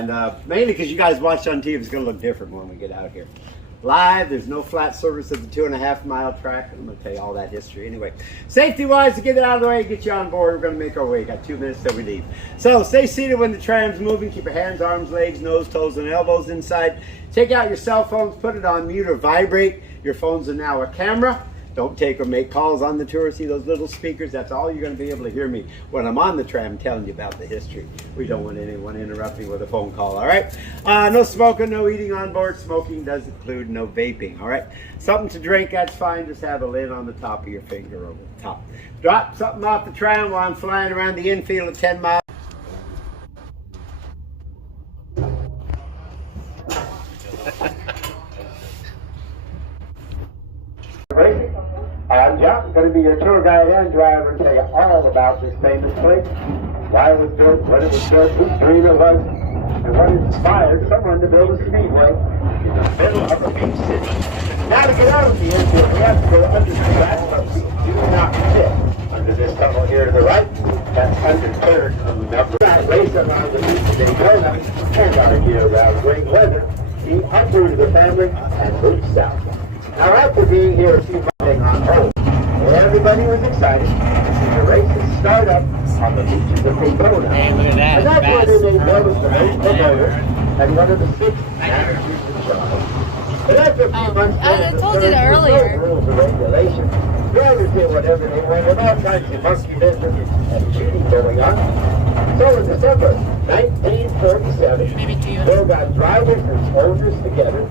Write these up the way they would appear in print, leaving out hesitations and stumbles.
And mainly because you guys watch on TV, it's going to look different when we get out here. Live, there's no flat surface of the 2.5 mile track. I'm going to tell you all that history. Anyway, safety-wise, to get it out of the way, get you on board, we're going to make our way. Got 2 minutes till we leave. So stay seated when the tram's moving. Keep your hands, arms, legs, nose, toes, and elbows inside. Take out your cell phones, put it on mute or vibrate. Your phones are now a camera. Don't take or make calls on the tour. See those little speakers? That's all you're going to be able to hear me when I'm on the tram telling you about the history. We don't want anyone interrupting with a phone call, all right? No smoking, no eating on board. Smoking does include no vaping, all right? Something to drink, that's fine. Just have a lid on the top of your finger over the top. Drop something off the tram while I'm flying around the infield at 10 miles. I'm John, going to be your tour guide and driver and tell you all about this famous place, why it was built, when it was built, whose dream it was, and what inspired someone to build a speedway in the middle of a big city. Now to get out of the airport, we have to go under the track, but we do not fit under this tunnel here to the right. That's under third on the number. Race around the beach of Daytona and our year-round great weather, the uproot of the family and move south. Now after being here a few months on hold, everybody was excited to see the races start up on the beaches of Daytona. Hey, look at that. And that's where they built the race promoter and one of the 6 Massachusetts shows. But after a few months, I told you that earlier. Rules and regulations. Drivers did whatever they wanted, with all kinds of monkey business and cheating going on. So in December 1937, Bill got drivers and owners together,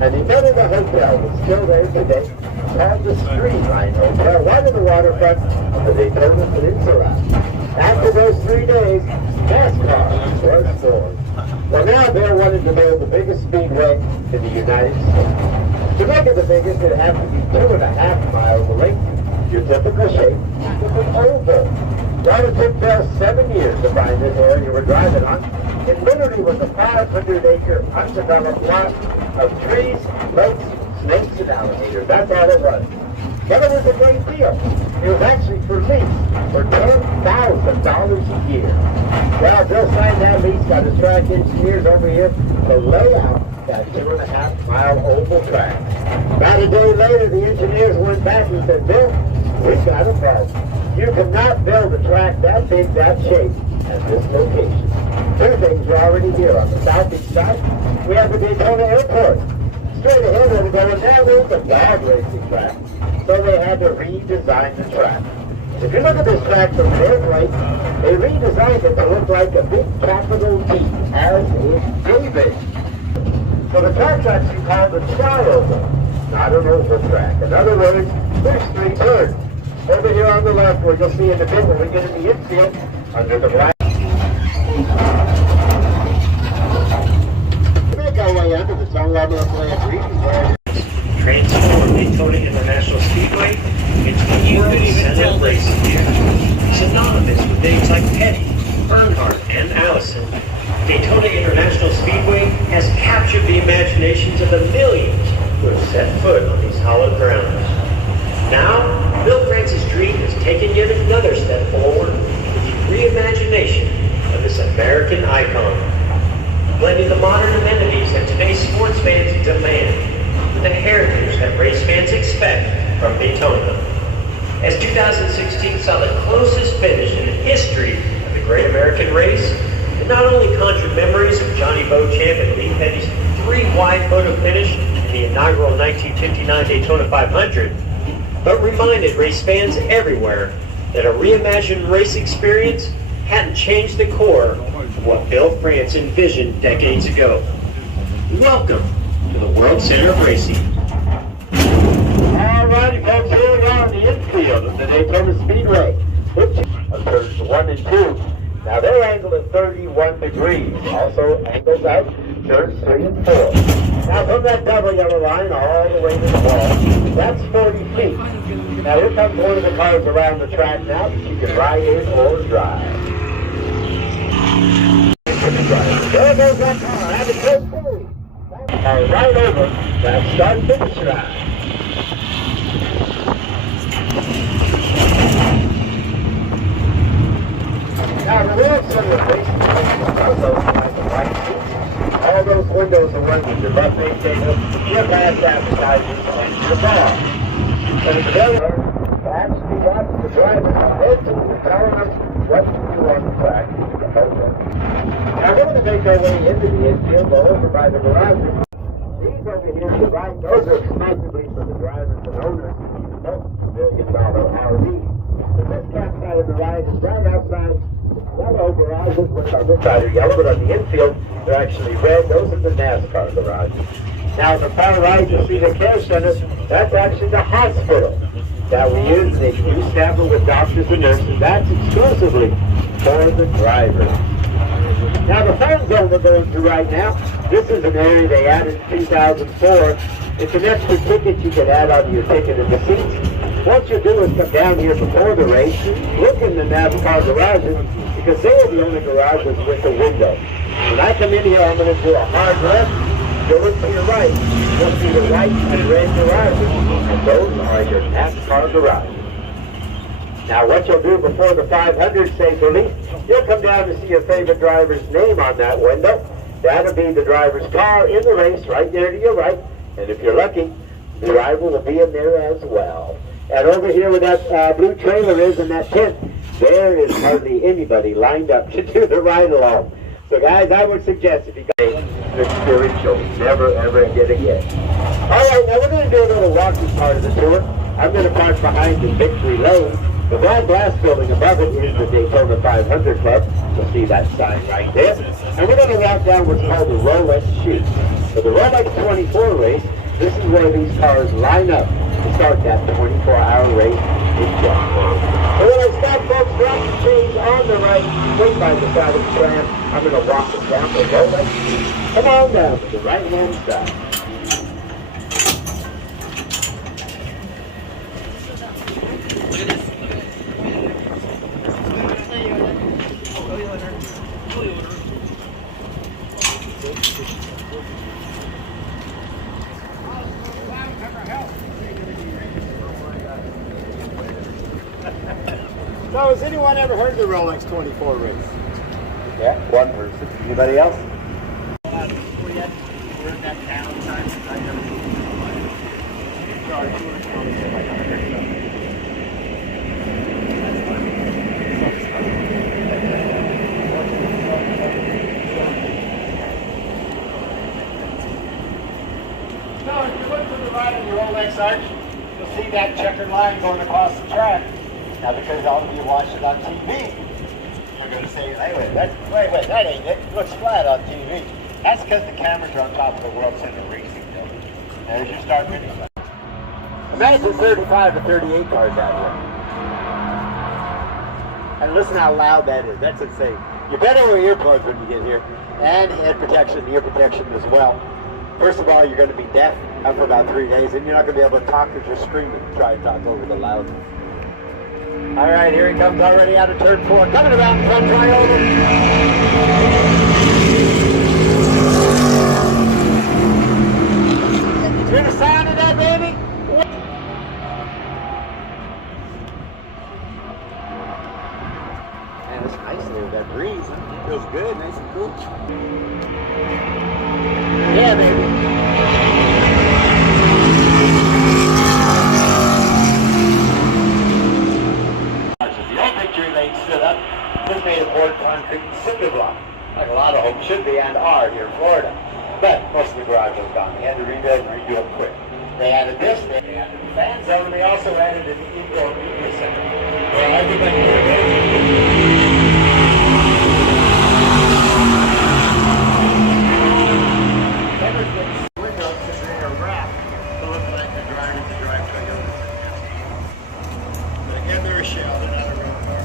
and they met at a hotel that's still there today, called the Streamline Hotel, right on the waterfront of the Daytona Peninsula. After those 3 days, NASCAR was born. Well, now Bill wanted to build the biggest speedway in the United States. To make it the biggest, it had to be 2.5 miles in length. Your typical shape was an oval. Well, it took Bill 7 years to find this area we're driving on. It literally was a 500-acre undeveloped lot of trees, lakes, snakes, and alligators. That's all it was. But it was a great deal. It was actually for lease for $10,000 a year. Well, Bill signed that lease, got his track engineers over here to lay out that 2.5 mile oval track. About a day later, the engineers went back and said, Bill, we've got a problem. You cannot build a track that big, that shape, at this location. 2 things are already here. On the southeast side, we have the Daytona Airport. Straight ahead, we're going down there, the dog racing track. So they had to redesign the track. If you look at this track from an airplane, they redesigned it to look like a big capital D, as is David. So the track's actually called the tri-oval, not an oval track. In other words, there's 3 turns. Over here on the left, where you'll see in the bit when we get in the infield, under the black. We make our way under the tunnel level of Land Reading. Transform Daytona International Speedway into the U.S. Senate racing here. Synonymous with names like Petty, Earnhardt, and Allison, Daytona International Speedway has captured the imaginations of the millions who have set foot on these hallowed grounds. Now, Bill France's dream has taken yet another step forward with the reimagination of this American icon, blending the modern amenities that today's sports fans demand with the heritage that race fans expect from Daytona. As 2016 saw the closest finish in the history of the Great American Race, it not only conjured memories of Johnny Beauchamp and Lee Petty's 3-wide photo finish in the inaugural 1959 Daytona 500, but reminded race fans everywhere that a reimagined race experience hadn't changed the core of what Bill France envisioned decades ago. Welcome to the World Center of Racing. All righty, folks, here we are on the infield of the Daytona Speedway, which are turns 1 and 2. Now they're angled at 31 degrees, also angles out turns 3 and 4. Now from that double yellow line all the way to the wall, that's 40 feet. Now here comes one of the cars around the track now that you can ride in or drive. There goes that car, and it goes forward. Right over that start-finish line. Now the World Center of Racing is also like the white seats the buffet table, your mass appetizers, and your bar. And at the very end, actually watch the driver mention and telling them what to do on the track to help them. Now we're going to make our way into the infield, go over by the garages. These over here to the right, those are exclusively for the drivers and owners of multi-million-dollar RVs. The this campsite of the ride is right outside yellow garages, which on this side are yellow, but on the infield they're actually red. Those are the NASCAR garages. Now, the far right, you see the care center. That's actually the hospital that we use. They do staff it with doctors and nurses. That's exclusively for the drivers. Now, the fun zone we're going to right now, this is an area they added in 2004. It's an extra ticket you can add on your ticket in the seats. What you do is come down here before the race, look in the NASCAR garages, because they are the only garages with a window. When I come in here, I'm going to do a hard left. Go look to your right. You'll see the white and red garages, and those are your NASCAR garages. Now, what you'll do before the 500 safe release, you'll come down to see your favorite driver's name on that window. That'll be the driver's car in the race, right there to your right. And if you're lucky, the driver will be in there as well. And over here where that blue trailer is in that tent, there is hardly anybody lined up to do the ride-along. So guys, I would suggest if you guys the experience you'll never ever get again. Alright, now we're going to do a little walking part of the tour. I'm going to park behind the Victory Lane. The black glass building above it is the Daytona 500 Club. You'll see that sign right there. And we're going to walk down what's called the Rolex chute. For the Rolex 24 race, this is where these cars line up to start that 24-hour race in January. So when I stop, folks, drop the change on the right, wait by the side of the tram. I'm going to walk it down the Rolex chute. Come on down to the right-hand side. So, has anyone ever heard of the Rolex 24 race? Yeah, one person. Anybody else? We're in that town time. So, if you look to the right of the Rolex arch, you'll see that checkered line going across the track. Now, because all of you watch it on TV, you're going to say, wait, that ain't it. It looks flat on TV. That's because the cameras are on top of the World Center Racing Building. There's your start finish line. Imagine 35 to 38 cars out here. And listen how loud that is. That's insane. You better wear earplugs when you get here. And head protection, ear protection as well. First of all, you're going to be deaf for about 3 days, and you're not going to be able to talk because you're screaming. Try to talk over the loudness. All right, here he comes already out of turn 4. Coming around the front trioval. Hear the sound of that, baby? Man, it's nice there with that breeze. It feels good, nice and cool. Yeah, baby. Stood up, was made of poured concrete and cinder block, like a lot of homes should be and are here in Florida. But most of the garage was gone. They had to rebuild and redo it quick. They added this, they added the fan zone, and they also added an indoor media center. Well, everybody here windows because they are wrapped to look like the driver to drive Toyota. But again, they're a shell, they're not a real car.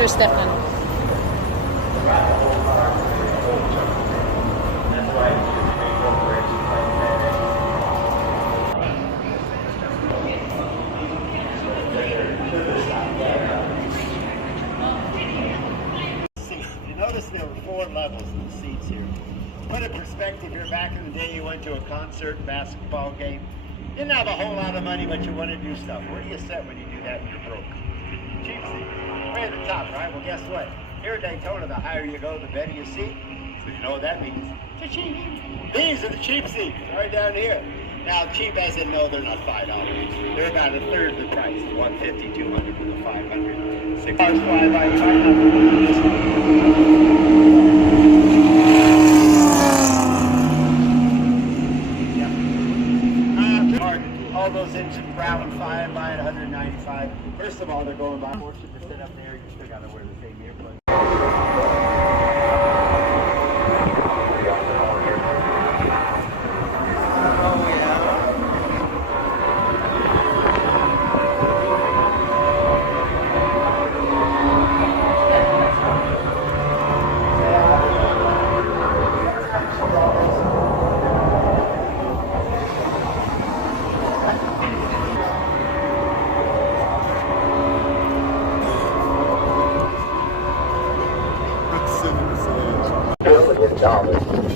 Mr. Stefan. notice there were 4 levels in the seats here. Put in perspective here, back in the day you went to a concert, basketball game. You didn't have a whole lot of money, but you want to do stuff. Where do you sit when you do that and you're broke? Cheap seat. Way at the top, right? Well, guess what? Here at Daytona, the higher you go, the better you see. So you know what that means. Cha-ching. These are the cheap seats, right down here. Now, cheap as in, no, they're not $5. They're about a third the price, the $150, $200 to the $500. 6 cars fly by, you might not believe this one. All those engines growling, flying by at 195. First of all, they're going by. Fortunate to sit up there, you still got to wear the same earplugs.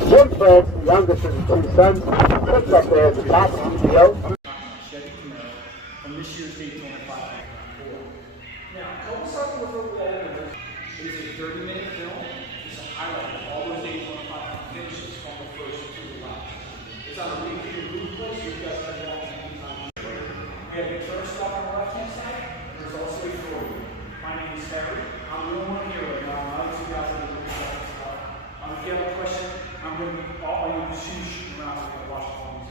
Jim Fred, youngest of the 2 sons, sits up there at the top CEO. Chevy Camaro from this year's Daytona 500. Now, what we're starting with overall winners is a 30-minute film. It's a highlight of all those Daytona 500 finishes from the first to the last. It's on a repeated route course, so you guys have walking anytime. We have a turn stop on the left-hand side. There's also a door. My name is Harry. I'm the only one here right now. I'm the 2 guys that are doing stuff. If you have a question, I'm going to be all you can shooting around so you can watch the phones.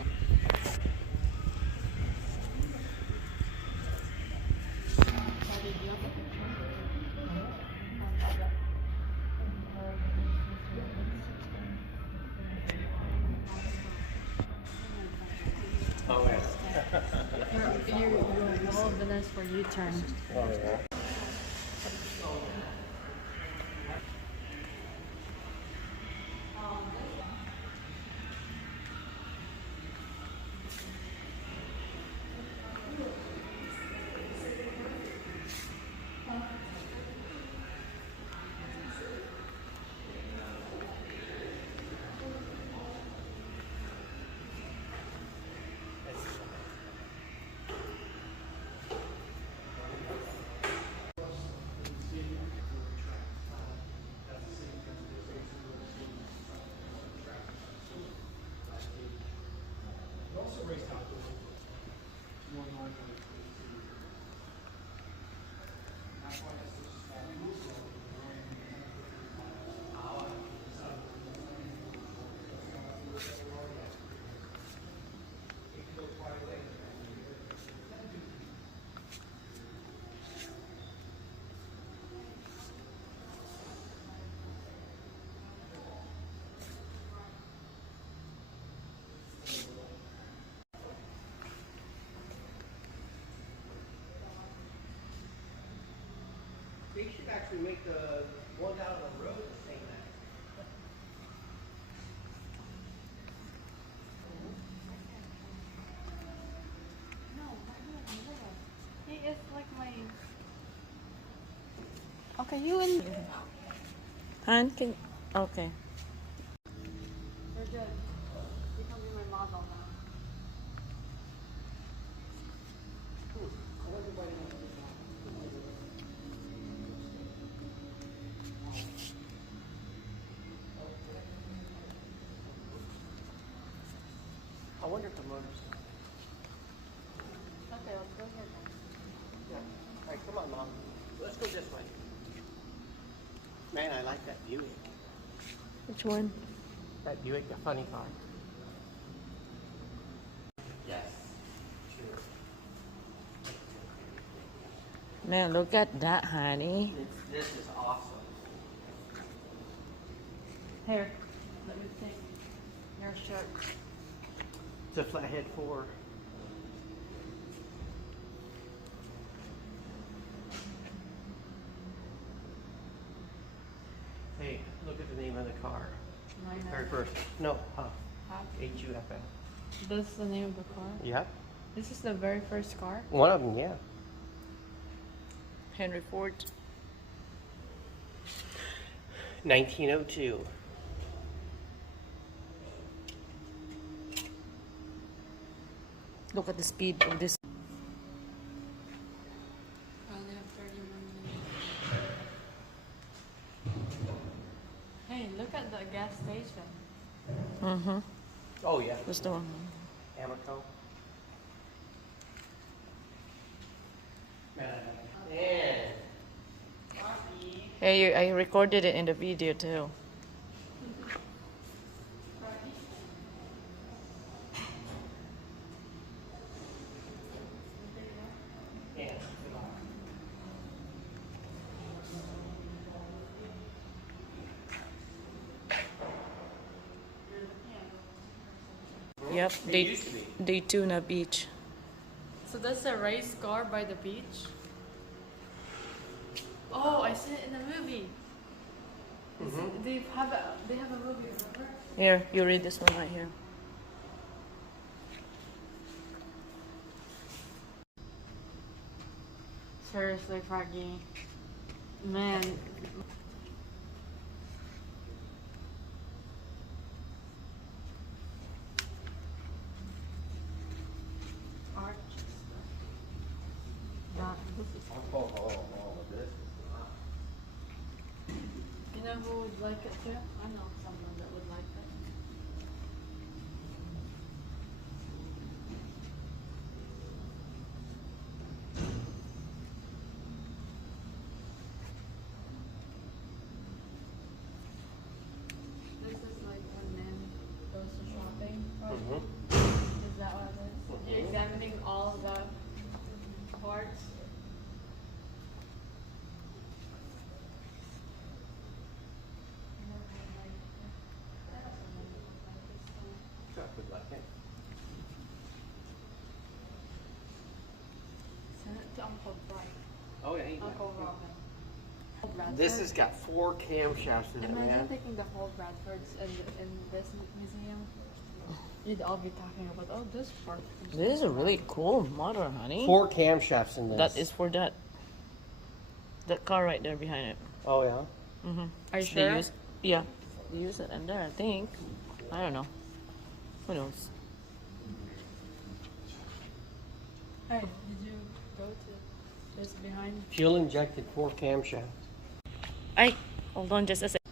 Oh, yeah. You're well organized for U-turn. Oh, yeah. They should actually make the ones out on the road the same night. He is like my... Okay, you and... Han, can... Okay. We're good. You can be my model now. I wonder if the motor's... Okay, let's go here then. Yeah. All right, come on, Mom. Let's go this way. Man, I like that Buick. Which one? That Buick, the funny car. Yes. Sure. Man, look at that, honey. This is awesome. Here, let me take your shirt. It's a flathead 4. Hey, look at the name of the car. Very first. No, Huff. H-U-F-F. This is the name of the car? Yep. This is the very first car? One of them, yeah. Henry Ford. 1902. Look at the speed of this. I only have 31 minutes. Hey, look at the gas station. Mm-hmm. Oh yeah. That's the one. Amoco. Man. Hey, I recorded it in the video too. Yep, used to be. Daytona Beach. So that's a race car by the beach? Oh, I seen it in the movie. They have a movie, remember? Here, you read this one right here. Seriously, Froggy. Man. This is, you know who would like it too? I know someone that would like it. This is like when men goes to shopping. Right? Is that what it is? You're examining all the parts. Send it to Uncle Bright. Oh yeah. Uncle Robin. Bradford. This has got 4 camshafts in it, Imagine man. taking the whole Bradfords in this museum. You'd all be talking about, oh, this part. This is a really cool motor, honey. 4 camshafts in this. That is for that car right there behind it. Oh yeah. Mm-hmm. Are you They sure? use it in there, I think. I don't know. Who knows? Hey, did you go to this behind? Fuel injected 4 camshafts. Hold on just a second.